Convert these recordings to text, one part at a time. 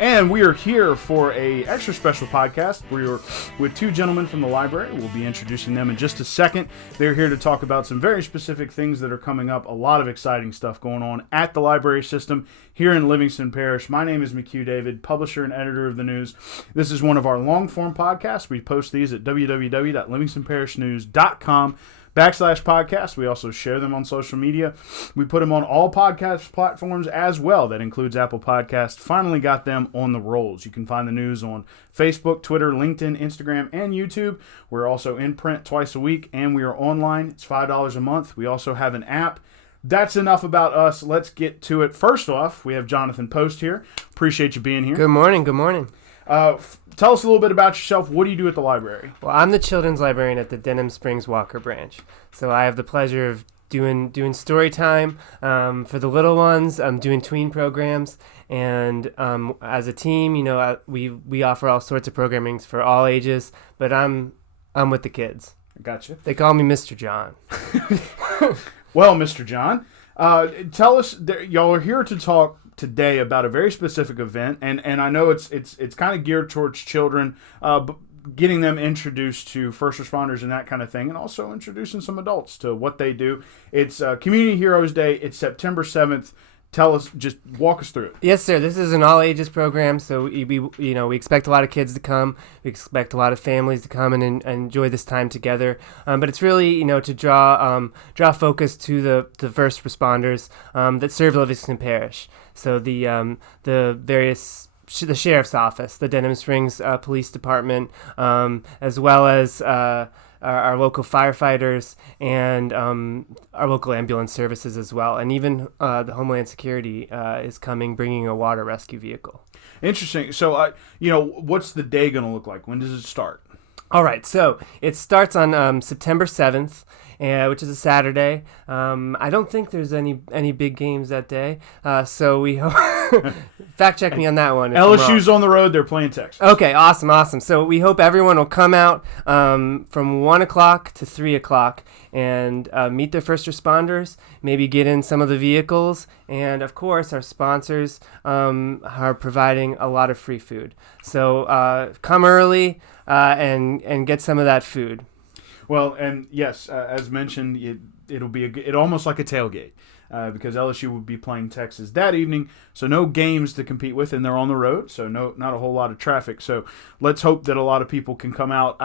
And we are here for a extra special podcast. We're with two gentlemen from the library. We'll be introducing them in just a second. They're here to talk about some very specific things that are coming up. A lot of exciting stuff going on at the library system here in Livingston Parish. My name is McHugh David, publisher and editor of the news. This is one of our long-form podcasts. We post these at www.livingstonparishnews.com/podcast. We also share them on social media. We put them on all podcast platforms as well. That includes Apple Podcasts. Finally got them on the rolls. You can find the news on Facebook, Twitter, LinkedIn, Instagram, and YouTube. We're also in print twice a week, and we are online. It's $5 a month. We also have an app. That's enough about us. Let's get to it. First off, we have Jonathan Post here. Appreciate you being here. Good morning. Good morning. Tell us a little bit about yourself. What do you do at the library? Well, I'm the children's librarian at the Denham Springs-Walker branch. So I have the pleasure of doing story time for the little ones, doing tween programs, and as a team, we offer all sorts of programmings for all ages. But I'm with the kids. Gotcha. They call me Mr. John. Well, Mr. John, tell us. Y'all are here to talk today about a very specific event, and I know it's kind of geared towards children, but getting them introduced to first responders and that kind of thing, and also introducing some adults to what they do. It's Community Heroes Day. It's September 7th. Tell us, just walk us through it. Yes, sir. This is an all-ages program, so we expect a lot of kids to come. We expect a lot of families to come and enjoy this time together. But it's really, to draw focus to the first responders that serve Livingston Parish. So the sheriff's office, the Denham Springs Police Department, as well as our local firefighters and our local ambulance services as well. And even the Homeland Security is coming, bringing a water rescue vehicle. Interesting. So, what's the day going to look like? When does it start? All right, so it starts on September 7th, which is a Saturday. I don't think there's any big games that day, so we fact check me on that one. LSU's on the road; they're playing Texas. Okay, awesome. So we hope everyone will come out from 1 o'clock to 3 o'clock and meet their first responders. Maybe get in some of the vehicles, and of course, our sponsors are providing a lot of free food. So come early. And get some of that food. Well, and yes, as mentioned, it'll be almost like a tailgate because LSU will be playing Texas that evening. So no games to compete with, and they're on the road, so not a whole lot of traffic. So let's hope that a lot of people can come out.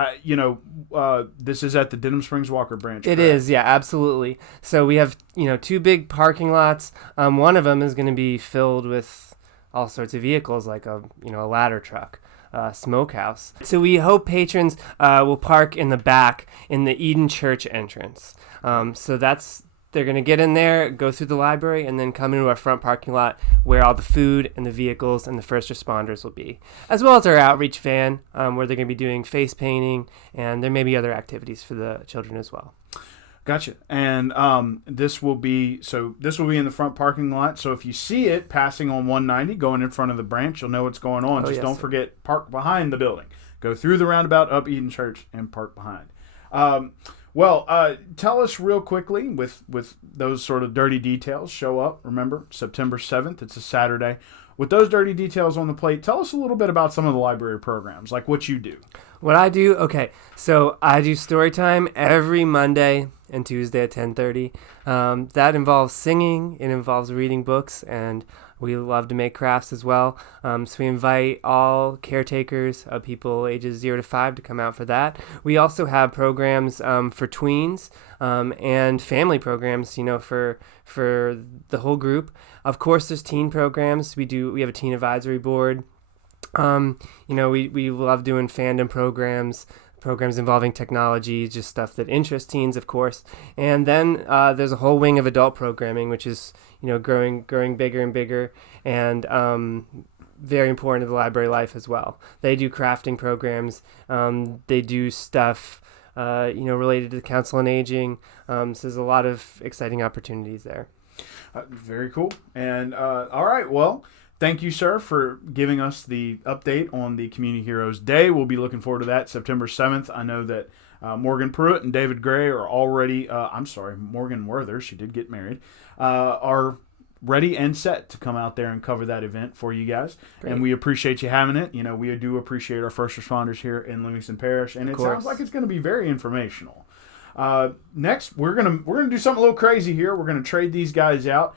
This is at the Denham Springs-Walker branch. It is, yeah, absolutely. So we have two big parking lots. One of them is going to be filled with all sorts of vehicles, like a ladder truck. Smokehouse. So we hope patrons will park in the back in the Eden Church entrance. So they're going to get in there, go through the library, and then come into our front parking lot where all the food and the vehicles and the first responders will be, as well as our outreach van where they're going to be doing face painting, and there may be other activities for the children as well. Gotcha. And this will be in the front parking lot. So if you see it passing on 190 going in front of the branch, you'll know what's going on. Don't forget, park behind the building. Go through the roundabout, up Eden Church, and park behind. Tell us real quickly with those sort of dirty details. Show up. Remember, September 7th. It's a Saturday. With those dirty details on the plate, tell us a little bit about some of the library programs, like what you do. What I do? Okay, so I do story time every Monday and Tuesday at 10:30. That involves singing. It involves reading books, and we love to make crafts as well. So we invite all caretakers of people ages 0 to 5 to come out for that. We also have programs for tweens and family programs, for the whole group. Of course, there's teen programs. We have a teen advisory board. We love doing fandom programs involving technology, just stuff that interests teens, of course. And then there's a whole wing of adult programming, which is, growing bigger and bigger, and very important to the library life as well. They do crafting programs. They do stuff, related to the Council on Aging. So there's a lot of exciting opportunities there. Very cool. And all right, well, thank you, sir, for giving us the update on the Community Heroes Day. We'll be looking forward to that September 7th. I know that Morgan Pruitt and David Gray are already, Morgan Werther, she did get married, are ready and set to come out there and cover that event for you guys. Great. And we appreciate you having it. You know, we do appreciate our first responders here in Livingston Parish, and it sounds like it's going to be very informational. Next, we're gonna do something a little crazy here. We're gonna trade these guys out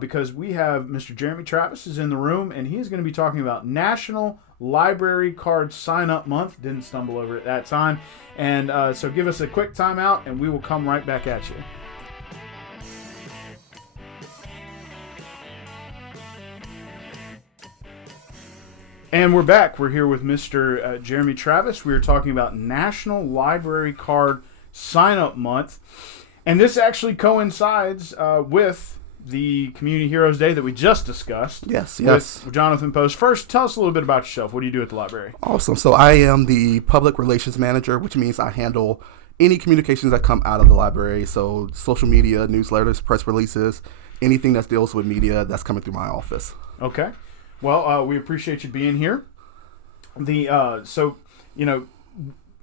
because we have Mr. Jeremy Travis is in the room, and he is going to be talking about National Library Card Sign Up Month. Didn't stumble over it that time, and so give us a quick timeout, and we will come right back at you. And we're back. We're here with Mr. Jeremy Travis. We are talking about National Library Card Sign-Up Month. And this actually coincides with the Community Heroes Day that we just discussed. Yes. With Jonathan Post. First, tell us a little bit about yourself. What do you do at the library? Awesome. So I am the Public Relations Manager, which means I handle any communications that come out of the library. So social media, newsletters, press releases, anything that deals with media that's coming through my office. Okay. Well, we appreciate you being here.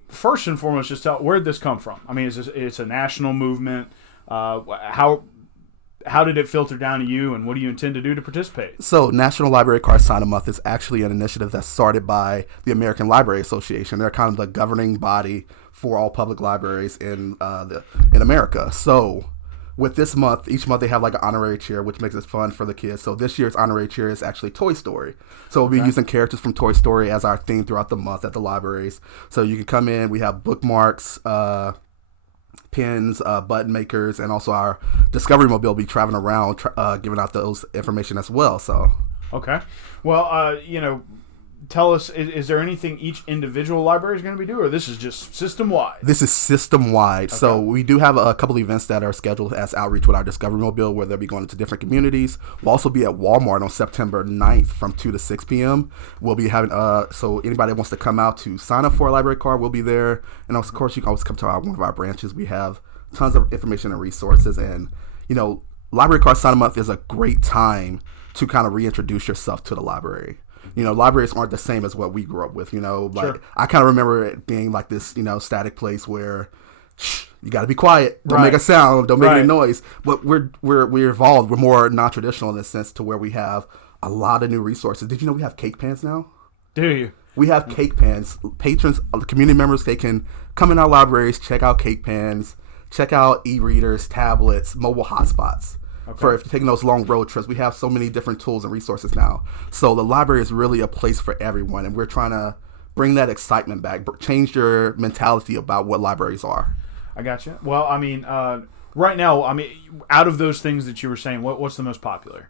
First and foremost, just tell where did this come from? I mean, it's a national movement. How did it filter down to you, and what do you intend to do to participate? So, National Library Card Sign-Up Month is actually an initiative that's started by the American Library Association. They're kind of the governing body for all public libraries in America. So, with this month, each month they have like an honorary chair, which makes it fun for the kids. So this year's honorary chair is actually Toy Story. So we'll be using characters from Toy Story as our theme throughout the month at the libraries. So you can come in. We have bookmarks, pins, button makers, and also our Discovery Mobile will be traveling around giving out those information as well. So okay. Well, tell us, is there anything each individual library is going to be doing, or this is just system-wide? This is system-wide. Okay. So we do have a couple events that are scheduled as outreach with our Discovery Mobile, where they'll be going into different communities. We'll also be at Walmart on September 9th from 2 to 6 p.m. We'll be having, so anybody that wants to come out to sign up for a library card, we'll be there. And of course, you can always come to one of our branches. We have tons of information and resources. And, Library Card Sign-Up Month is a great time to kind of reintroduce yourself to the library. Libraries aren't the same as what we grew up with, Sure. I kind of remember it being like this, static place where you got to be quiet. Don't make a sound. Don't make any noise. But we evolved. We're more non-traditional in this sense to where we have a lot of new resources. Did you know we have cake pans now? Do you? We have cake pans. Patrons, community members, they can come in our libraries, check out cake pans, check out e-readers, tablets, mobile hotspots. Okay. For if you're taking those long road trips, we have so many different tools and resources now. So the library is really a place for everyone, and we're trying to bring that excitement back, change your mentality about what libraries are. I got you. Well, I mean, right now, out of those things that you were saying, what's the most popular?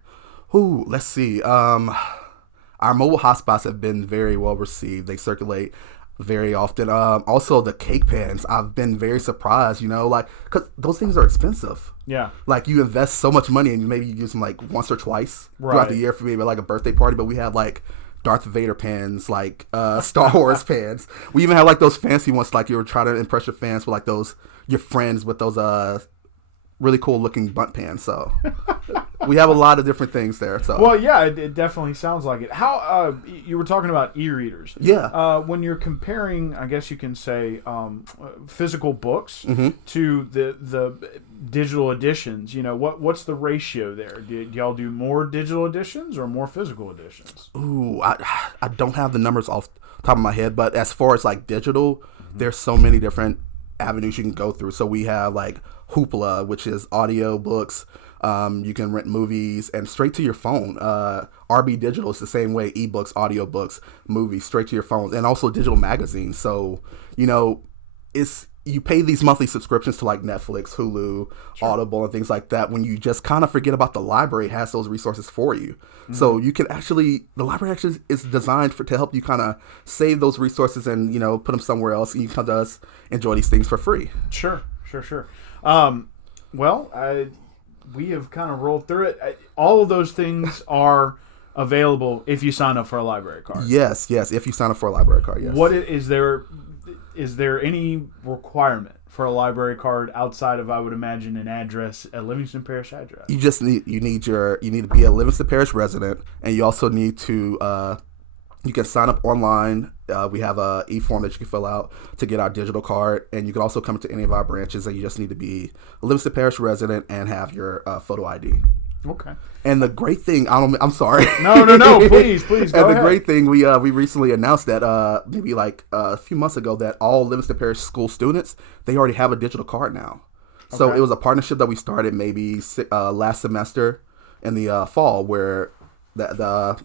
Ooh, let's see. Our mobile hotspots have been very well received. They circulate very often. Also, the cake pans, I've been very surprised, because those things are expensive. Yeah. Like, you invest so much money and maybe you use them like once or twice throughout the year for maybe like a birthday party. But we have like Darth Vader pans, like Star Wars pans. We even have like those fancy ones, like you were trying to impress your fans with like your friends with those really cool looking bunt pans. So we have a lot of different things there. So well, yeah, it definitely sounds like it. How you were talking about e-readers? Yeah. When you're comparing, I guess you can say physical books to the digital editions. What's the ratio there? Do y'all do more digital editions or more physical editions? Ooh, I don't have the numbers off the top of my head, but as far as like digital, there's so many different avenues you can go through. So we have like Hoopla, which is audio books. You can rent movies and straight to your phone. RB Digital is the same way. Ebooks, audiobooks, movies, straight to your phones, and also digital magazines. So, you pay these monthly subscriptions to like Netflix, Hulu, sure, Audible, and things like that when you just kind of forget about the library has those resources for you. Mm-hmm. So you can the library actually is designed to help you kind of save those resources and, put them somewhere else, and you can come to us, enjoy these things for free. Sure. We have kind of rolled through it. All of those things are available if you sign up for a library card. Yes. If you sign up for a library card, yes. What is there any requirement for a library card outside of, I would imagine, an address, a Livingston Parish address? You just need to be a Livingston Parish resident, and you also need to you can sign up online. We have a e-form that you can fill out to get our digital card, and you can also come to any of our branches, and you just need to be a Livingston Parish resident and have your photo ID. Okay. And the great thing, I'm sorry. No, please, go and ahead. the great thing, we recently announced that maybe like a few months ago that all Livingston Parish school students, they already have a digital card now. So Okay. it was a partnership that we started maybe last semester in the fall, where the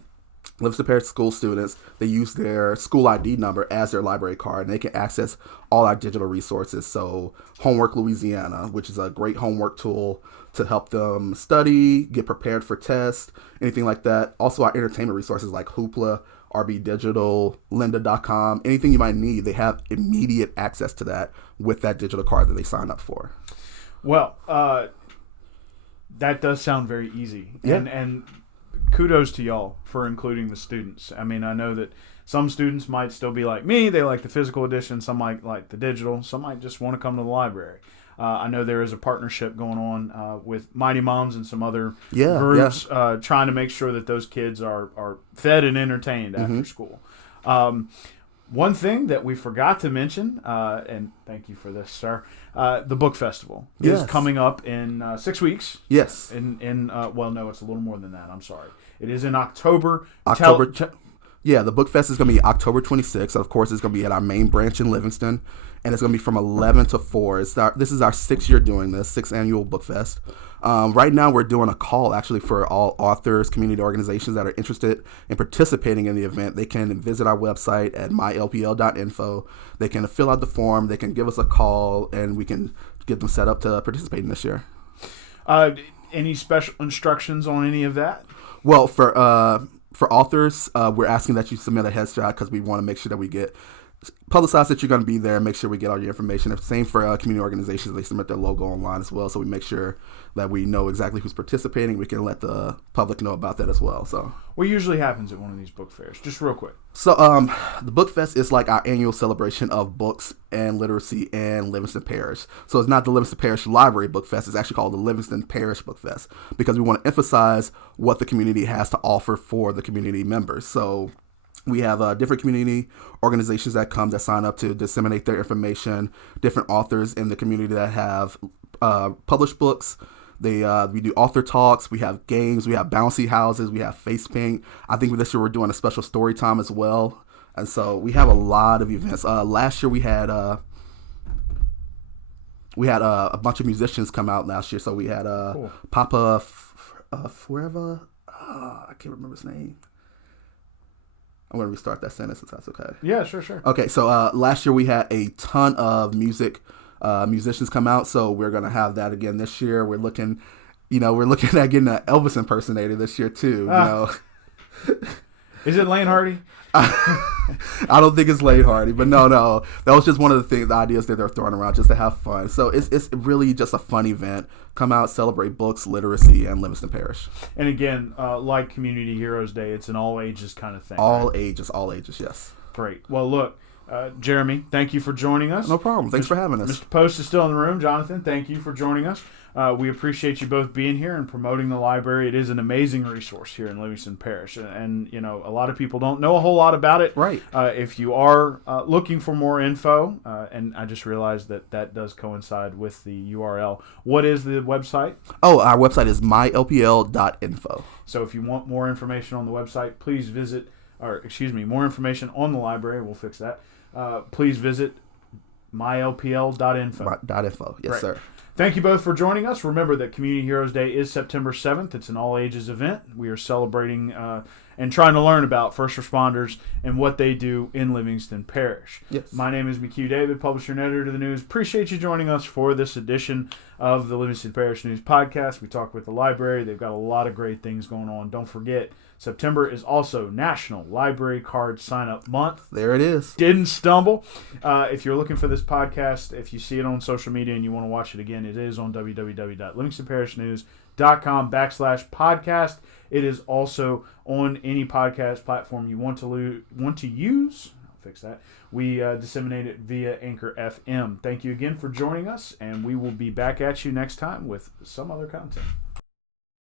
Livingston Parish school students, they use their school ID number as their library card, and they can access all our digital resources. So Homework Louisiana, which is a great homework tool to help them study, get prepared for tests, anything like that. Also our entertainment resources like Hoopla, RB Digital, lynda.com, anything you might need, they have immediate access to that with that digital card that they sign up for. Well, that does sound very easy. Yeah. And kudos to y'all for including the students. I mean, I know that some students might still be like me. They like the physical edition. Some might like the digital. Some might just want to come to the library. I know there is a partnership going on with Mighty Moms and some other groups trying to make sure that those kids are fed and entertained after school. One thing that we forgot to mention, and thank you for this, sir, the book festival is coming up in 6 weeks. Yes. Well, no, it's a little more than that. I'm sorry. It is in October. The book fest is going to be October 26th. Of course, it's going to be at our main branch in Livingston, and it's going to be from 11 to 4. This is our 6th year doing this, 6th annual book fest. Right now, we're doing a call actually for all authors, community organizations that are interested in participating in the event. They can visit our website at mylpl.info. They can fill out the form. They can give us a call, and we can get them set up to participate in this year. Any special instructions on any of that? Well, for authors, we're asking that you submit a headshot because we want to make sure that we get publicize that you're going to be there and make sure we get all your information. Same for community organizations. They submit their logo online as well, so we make sure that we know exactly who's participating. We can let the public know about that as well. So, what usually happens at one of these book fairs? Just real quick. So the Book Fest is like our annual celebration of books and literacy in Livingston Parish. So it's not the Livingston Parish Library Book Fest. It's actually called the Livingston Parish Book Fest because we want to emphasize what the community has to offer for the community members. So we have different community organizations that come that sign up to disseminate their information, different authors in the community that have published books. We do author talks, we have games, we have bouncy houses, we have face paint. I think this year we're doing a special story time as well. And so we have a lot of events. Last year we had a bunch of musicians come out last year. So we had cool. Papa Forever. I can't remember his name. I'm going to restart that sentence if that's okay. Yeah, sure. Okay, so last year we had a ton of musicians come out, so we're going to have that again this year. We're looking at getting an Elvis impersonator this year too. Is it Lane Hardy? I don't think it's Lane Hardy, but no, that was just one of the ideas that they're throwing around just to have fun. So it's really just a fun event. Come out, celebrate books, literacy, and Livingston Parish. And again, like Community Heroes Day, it's an all ages kind of thing. All ages, yes. Great. Well, look, Jeremy, thank you for joining us. No problem. Thanks for having us. Mr. Post is still in the room. Jonathan, thank you for joining us. We appreciate you both being here and promoting the library. It is an amazing resource here in Livingston Parish. And a lot of people don't know a whole lot about it. Right. If you are looking for more info, and I just realized that does coincide with the URL. What is the website? Oh, our website is mylpl.info. So if you want more information on the website, please visit, more information on the library. We'll fix that. Please visit mylpl.info. .info. Yes, sir. Thank you both for joining us. Remember that Community Heroes Day is September 7th. It's an all-ages event. We are celebrating and trying to learn about first responders and what they do in Livingston Parish. Yes. My name is McHugh David, publisher and editor of the news. Appreciate you joining us for this edition of the Livingston Parish News Podcast. We talk with the library. They've got a lot of great things going on. Don't forget, September is also National Library Card Sign-Up Month. There it is. Didn't stumble. If you're looking for this podcast, if you see it on social media and you want to watch it again, it is on www.livingstonparishnews.com/podcast. It is also on any podcast platform you want to use. I'll fix that. We disseminate it via Anchor FM. Thank you again for joining us, and we will be back at you next time with some other content.